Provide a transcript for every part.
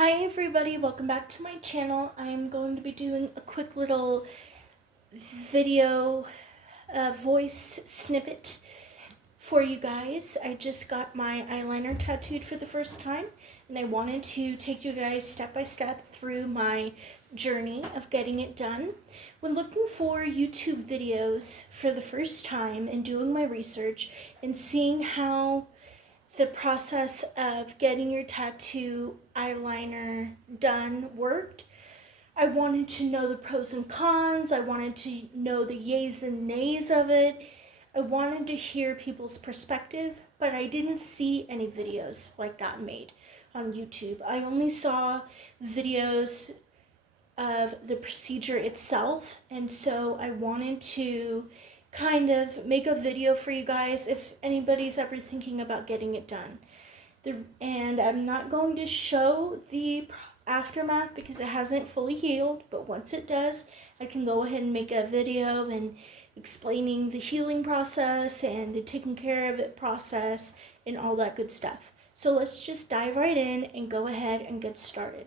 Hi everybody, welcome back to my channel. I'm going to be doing a quick little video voice snippet for you guys. I just got my eyeliner tattooed for the first time and I wanted to take you guys step by step through my journey of getting it done. When looking for YouTube videos for the first time and doing my research and seeing how the process of getting your tattoo eyeliner done worked, I wanted to know the pros and cons. I wanted to know the yays and nays of it. I wanted to hear people's perspective, but I didn't see any videos like that made on YouTube. I only saw videos of the procedure itself, and so I wanted to kind of make a video for you guys if anybody's ever thinking about getting it done. And I'm not going to show the aftermath because it hasn't fully healed, but once it does, I can go ahead and make a video and explaining the healing process and the taking care of it process and all that good stuff. So let's just dive right in and go ahead and get started.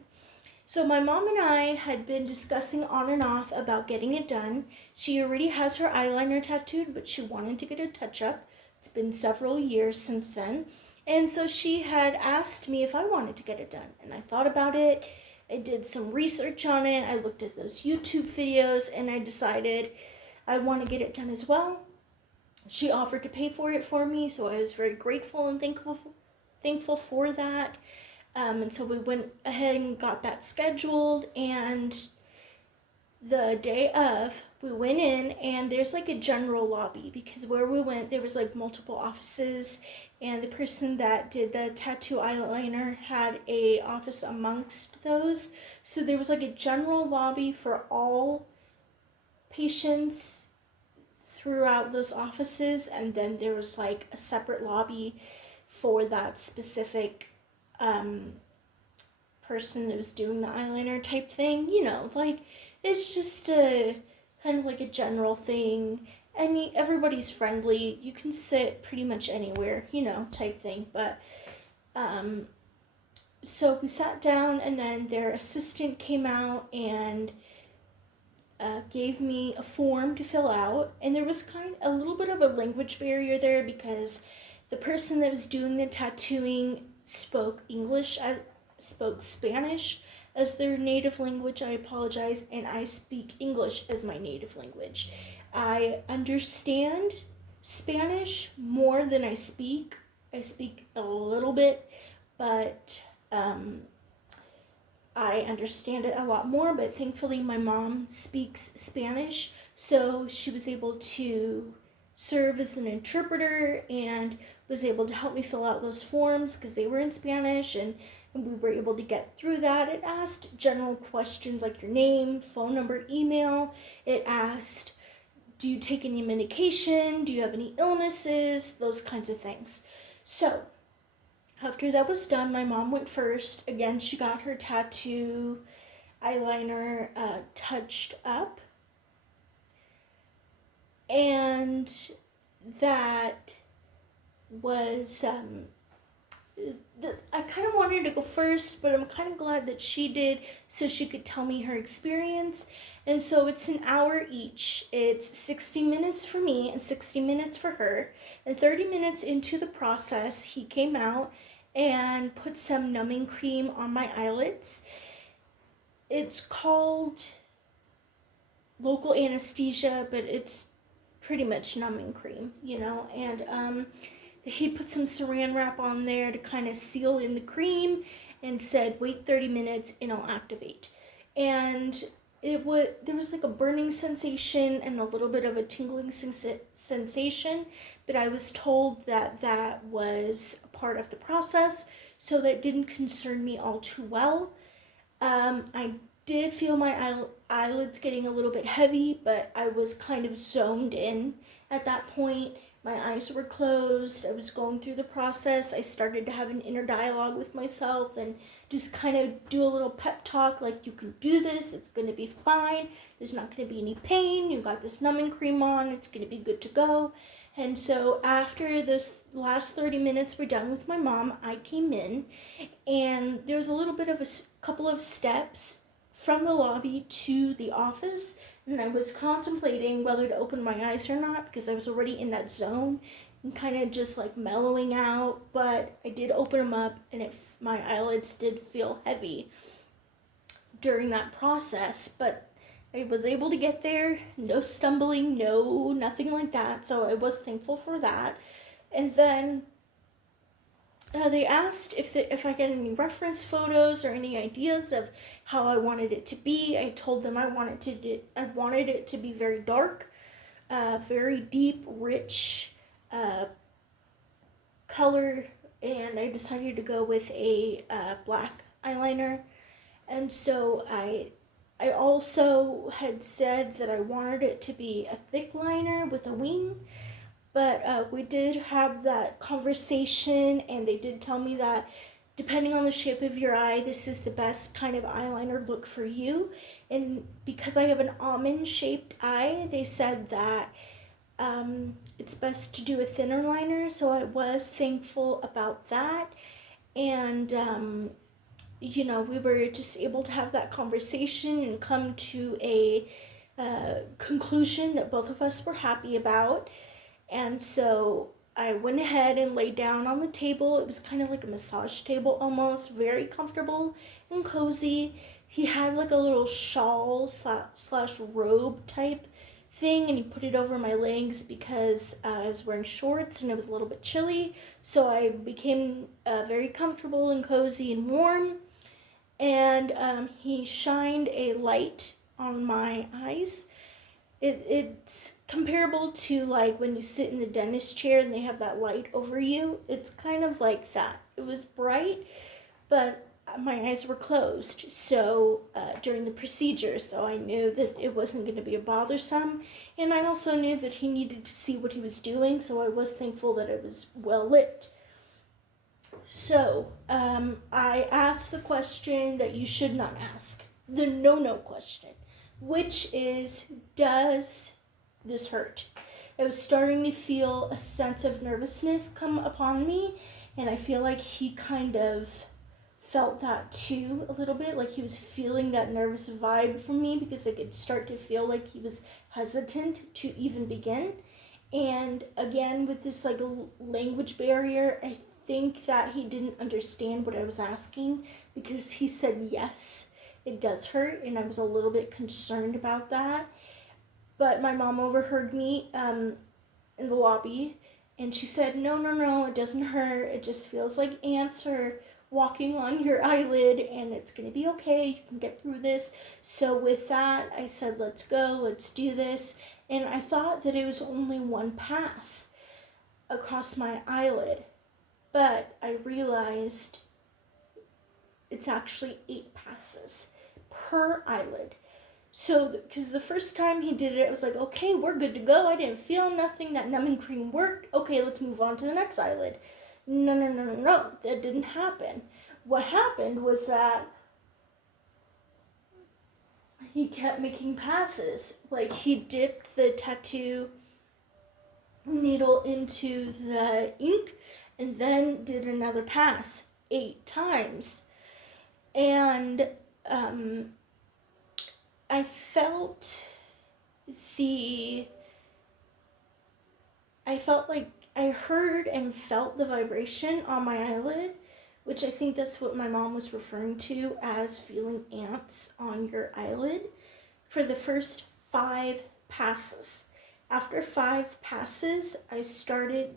So my mom and I had been discussing on and off about getting it done. She already has her eyeliner tattooed, but she wanted to get a touch-up. It's been several years since then. And so she had asked me if I wanted to get it done. And I thought about it. I did some research on it. I looked at those YouTube videos and I decided I want to get it done as well. She offered to pay for it for me, so I was very grateful and thankful for that. And so we went ahead and got that scheduled, and the day of, we went in, and there's like a general lobby because where we went, there was like multiple offices, and the person that did the tattoo eyeliner had a office amongst those. So there was like a general lobby for all patients throughout those offices, and then there was like a separate lobby for that specific person that was doing the eyeliner type thing. Like it's just a kind of like a general thing. Everybody's friendly. You can sit pretty much anywhere, type thing. But so we sat down, and then their assistant came out and gave me a form to fill out, and there was kind of a little bit of a language barrier there because the person that was doing the tattooing spoke Spanish as their native language. I apologize, and I speak English as my native language. I understand Spanish more than I speak. I speak a little bit, but I understand it a lot more, but thankfully my mom speaks Spanish, so she was able to serve as an interpreter and was able to help me fill out those forms because they were in Spanish, and we were able to get through that. It asked general questions like your name, phone number, email. It asked, do you take any medication? Do you have any illnesses? Those kinds of things. So after that was done, my mom went first. Again, she got her tattoo eyeliner touched up. And that was, I kind of wanted to go first, but I'm kind of glad that she did so she could tell me her experience. And so it's an hour each. It's 60 minutes for me and 60 minutes for her. And 30 minutes into the process, he came out and put some numbing cream on my eyelids. It's called local anesthesia, but it's pretty much numbing cream, and he put some saran wrap on there to kind of seal in the cream and said wait 30 minutes and I'll activate. And there was like a burning sensation and a little bit of a tingling sensation, but I was told that was a part of the process, so that didn't concern me all too well. I did feel my eyelids getting a little bit heavy, but I was kind of zoned in at that point. My eyes were closed. I was going through the process. I started to have an inner dialogue with myself and just kind of do a little pep talk like, you can do this. It's going to be fine. There's not going to be any pain. You got this numbing cream on. It's going to be good to go. And so after those last 30 minutes were done with my mom, I came in and there was a little bit of a couple of steps from the lobby to the office, and I was contemplating whether to open my eyes or not because I was already in that zone and kind of just like mellowing out. But I did open them up, and my eyelids did feel heavy during that process, but I was able to get there. No stumbling, nothing like that. So I was thankful for that. And then they asked if I got any reference photos or any ideas of how I wanted it to be. I told them I wanted it to be very dark, very deep, rich color, and I decided to go with a black eyeliner. And so I also had said that I wanted it to be a thick liner with a wing, but we did have that conversation, and they did tell me that depending on the shape of your eye, this is the best kind of eyeliner look for you. And because I have an almond shaped eye, they said that it's best to do a thinner liner, so I was thankful about that. And we were just able to have that conversation and come to a conclusion that both of us were happy about. And so I went ahead and laid down on the table. It was kind of like a massage table almost, very comfortable and cozy. He had like a little shawl slash robe type thing, and he put it over my legs because I was wearing shorts and it was a little bit chilly. So I became very comfortable and cozy and warm. And he shined a light on my eyes. It's comparable to like when you sit in the dentist chair and they have that light over you. It's kind of like that. It was bright, but my eyes were closed during the procedure, so I knew that it wasn't going to be a bothersome. And I also knew that he needed to see what he was doing, so I was thankful that it was well lit. So I asked the question that you should not ask, the no question, which is, does this hurt? I was starting to feel a sense of nervousness come upon me, and I feel like he kind of felt that too a little bit, like he was feeling that nervous vibe from me because I could start to feel like he was hesitant to even begin. And again, with this like language barrier, I think that he didn't understand what I was asking because he said yes, it does hurt, and I was a little bit concerned about that. But my mom overheard me in the lobby, and she said, no, it doesn't hurt. It just feels like ants are walking on your eyelid, and it's going to be okay. You can get through this. So with that, I said, let's go, let's do this. And I thought that it was only one pass across my eyelid, but I realized it's actually 8 passes per eyelid. So, because the first time he did it, I was like, okay, we're good to go. I didn't feel nothing. That numbing cream worked. Okay, let's move on to the next eyelid. No. That didn't happen. What happened was that he kept making passes. Like, he dipped the tattoo needle into the ink and then did another pass 8 times. And I felt like I heard and felt the vibration on my eyelid, which I think that's what my mom was referring to as feeling ants on your eyelid, for the first 5 passes. After 5 passes, I started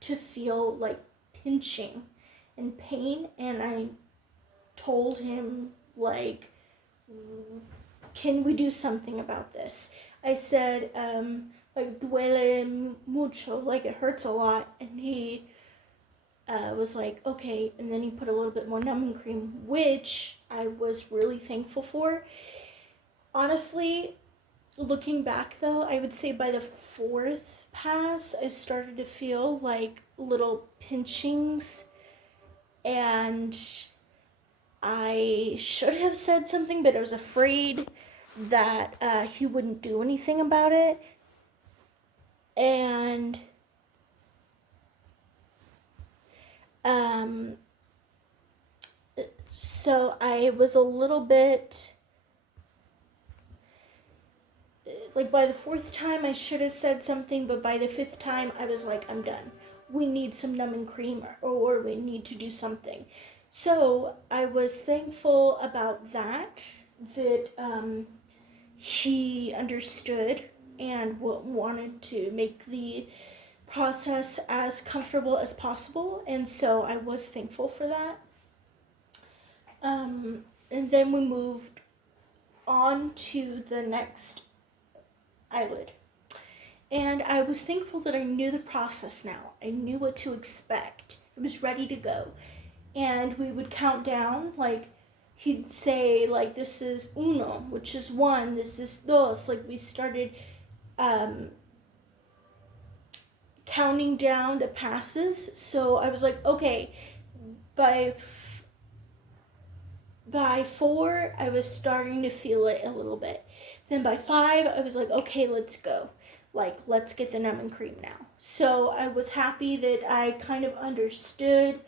to feel like pinching and pain, and I told him, like, can we do something about this? I said, like, duele mucho, like it hurts a lot. And he was like, okay. And then he put a little bit more numbing cream, which I was really thankful for. Honestly, looking back though, I would say by the 4th pass, I started to feel like little pinchings, and I should have said something, but I was afraid that he wouldn't do anything about it. And So I was a little bit, like, by the fourth time I should have said something, but by the fifth time I was like, I'm done. We need some numbing cream, or we need to do something. So I was thankful about that he understood and wanted to make the process as comfortable as possible, and so I was thankful for that. And then we moved on to the next eyelid. And I was thankful that I knew the process now. I knew what to expect. It was ready to go. And we would count down, like, he'd say, like, this is uno, which is one, this is dos. Like, we started counting down the passes. So I was like, okay, by 4, I was starting to feel it a little bit. Then by 5, I was like, okay, let's go. Like, let's get the numbing cream now. So I was happy that I kind of understood,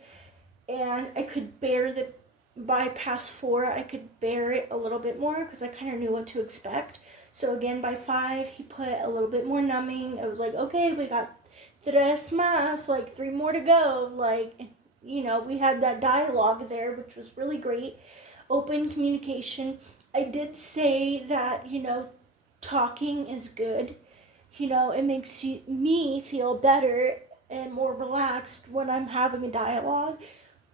and I could bear the, by past 4, I could bear it a little bit more because I kind of knew what to expect. So again, by 5, he put a little bit more numbing. I was like, okay, we got 3 más, like 3 more to go. Like, we had that dialogue there, which was really great. Open communication. I did say that, talking is good. It makes me feel better and more relaxed when I'm having a dialogue,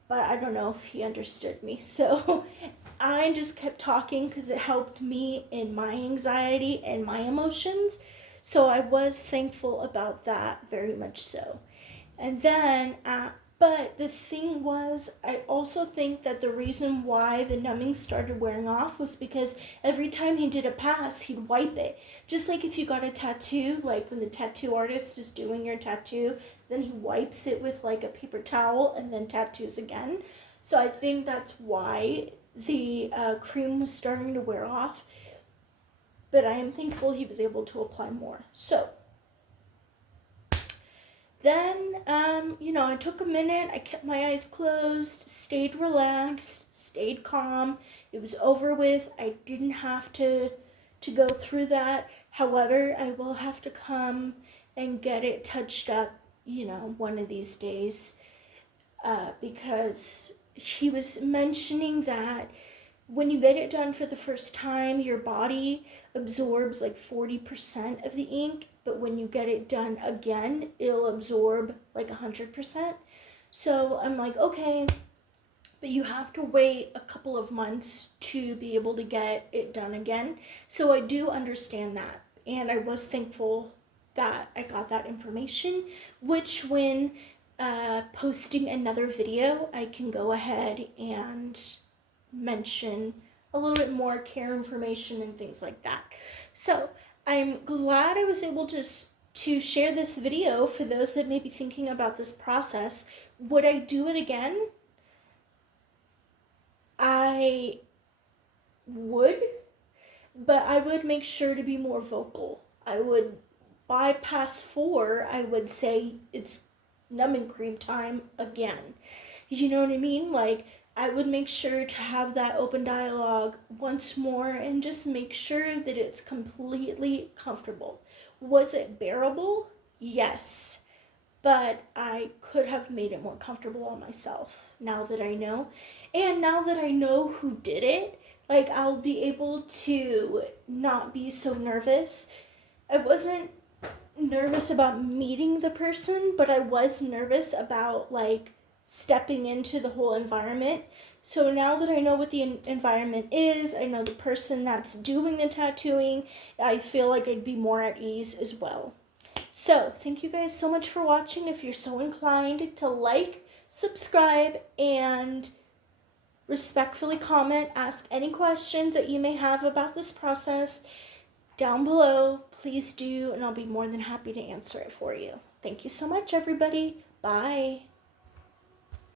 but I don't know if he understood me. So I just kept talking because it helped me in my anxiety and my emotions. So I was thankful about that, very much so. And then, but the thing was, I also think that the reason why the numbing started wearing off was because every time he did a pass, he'd wipe it. Just like if you got a tattoo, like when the tattoo artist is doing your tattoo, then he wipes it with like a paper towel and then tattoos again. So I think that's why the cream was starting to wear off. But I am thankful he was able to apply more. So then, I took a minute. I kept my eyes closed, stayed relaxed, stayed calm. It was over with. I didn't have to go through that. However, I will have to come and get it touched up, one of these days, because he was mentioning that when you get it done for the first time, your body absorbs like 40% of the ink, but when you get it done again, it'll absorb like 100%. So I'm like, okay, but you have to wait a couple of months to be able to get it done again. So I do understand that, and I was thankful that I got that information, which when posting another video, I can go ahead and mention a little bit more care information and things like that. So I'm glad I was able to share this video for those that may be thinking about this process. Would I do it again? I would, but I would make sure to be more vocal. I would bypass 4, I would say it's numbing cream time again. You know what I mean? Like, I would make sure to have that open dialogue once more and just make sure that it's completely comfortable. Was it bearable? Yes. But I could have made it more comfortable on myself now that I know. And now that I know who did it, like, I'll be able to not be so nervous. I wasn't nervous about meeting the person, but I was nervous about, like, stepping into the whole environment. So now that I know what the environment is, I know the person that's doing the tattooing, I feel like I'd be more at ease as well. So thank you guys so much for watching. If you're so inclined to like, subscribe, and respectfully comment, ask any questions that you may have about this process down below, please do, and I'll be more than happy to answer it for you. Thank you so much, everybody. Bye.